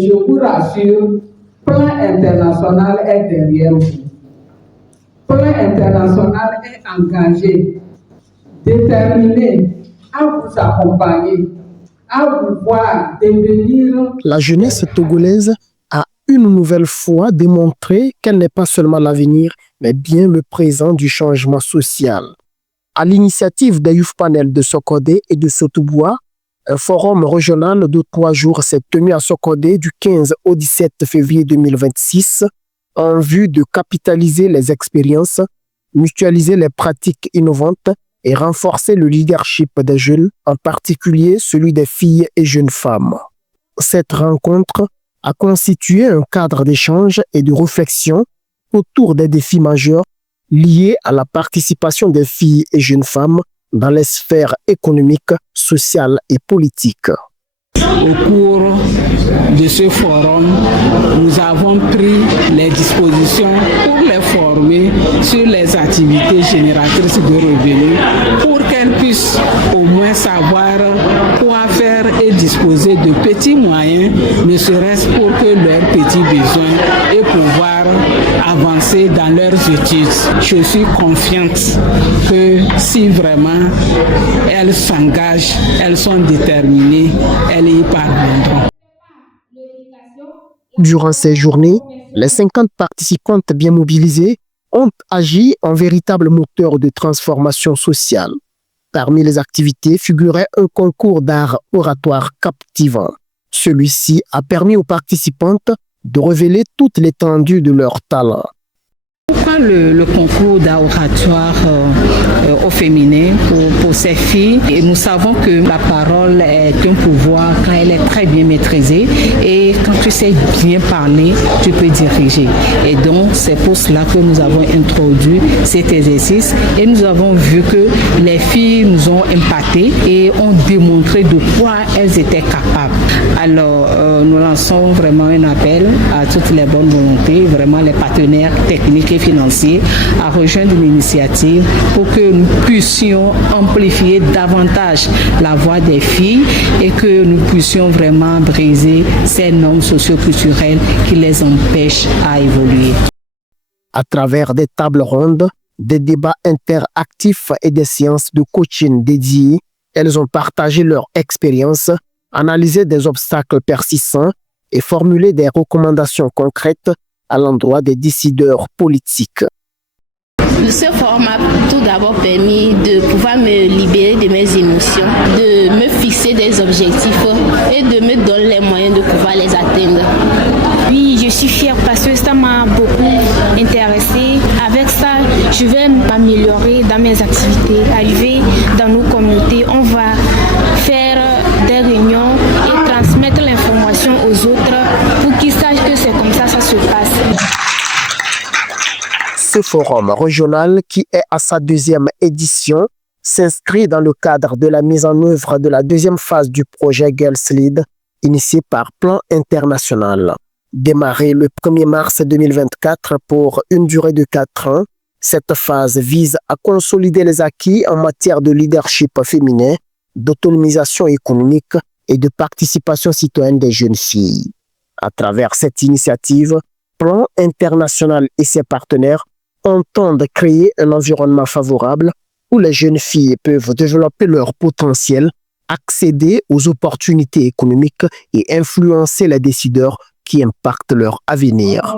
je vous rassure, Plan International est derrière vous. Plan International est engagé, déterminé à vous accompagner, à vous voir devenir. La jeunesse togolaise a une nouvelle fois démontré qu'elle n'est pas seulement l'avenir, mais bien le présent du changement social. À l'initiative des Youth Panel de Sokodé et de Sotouboua, un forum régional de 3 jours s'est tenu à Sokodé du 15 au 17 février 2026 en vue de capitaliser les expériences, mutualiser les pratiques innovantes et renforcer le leadership des jeunes, en particulier celui des filles et jeunes femmes. Cette rencontre a constitué un cadre d'échange et de réflexion autour des défis majeurs liés à la participation des filles et jeunes femmes dans les sphères économiques, sociales et politiques. Au cours de ce forum, nous avons pris les dispositions pour les former sur les activités génératrices de revenus pour qu'elles puissent au moins savoir quoi faire et disposer de petits moyens, ne serait-ce pour que leurs petits besoins et pouvoir avancer dans leurs études. Je suis confiante que si vraiment elles s'engagent, elles sont déterminées, elles y parviendront. Durant ces journées, les 50 participantes bien mobilisées ont agi en véritable moteur de transformation sociale. Parmi les activités figurait un concours d'art oratoire captivant. Celui-ci a permis aux participantes de révéler toute l'étendue de leur talent. Pourquoi le concours d'art oratoire au féminin pour ces filles? Et nous savons que la parole est un pouvoir quand elle est très bien maîtrisée et quand tu sais bien parler, tu peux diriger. Et donc c'est pour cela que nous avons introduit cet exercice et nous avons vu que les filles nous ont impacté et ont démontré de quoi elles étaient capables. Alors nous lançons vraiment un appel à toutes les bonnes volontés, vraiment les partenaires techniques et financiers à rejoindre l'initiative pour que nous puissions amplifier davantage la voix des filles et que nous puissions vraiment briser ces normes socio-culturelles qui les empêchent à évoluer. À travers des tables rondes, des débats interactifs et des séances de coaching dédiées, elles ont partagé leur expérience, analysé des obstacles persistants et formulé des recommandations concrètes à l'endroit des décideurs politiques. Ce forum m'a tout d'abord permis de pouvoir me libérer de mes émotions, de me fixer des objectifs et de me donner les moyens de pouvoir les atteindre. Oui, je suis fière parce que ça m'a beaucoup intéressée. Avec ça, je vais m'améliorer dans mes activités. Arriver dans nos communautés, on va faire des réunions et transmettre l'information aux autres pour qu'ils sachent que c'est comme ça se passe. Ce forum régional, qui est à sa 2e édition, s'inscrit dans le cadre de la mise en œuvre de la 2e phase du projet Girls Lead, initié par Plan International. Démarré le 1er mars 2024 pour une durée de 4 ans, cette phase vise à consolider les acquis en matière de leadership féminin, d'autonomisation économique et de participation citoyenne des jeunes filles. À travers cette initiative, Plan International et ses partenaires entendent créer un environnement favorable où les jeunes filles peuvent développer leur potentiel, accéder aux opportunités économiques et influencer les décideurs qui impactent leur avenir.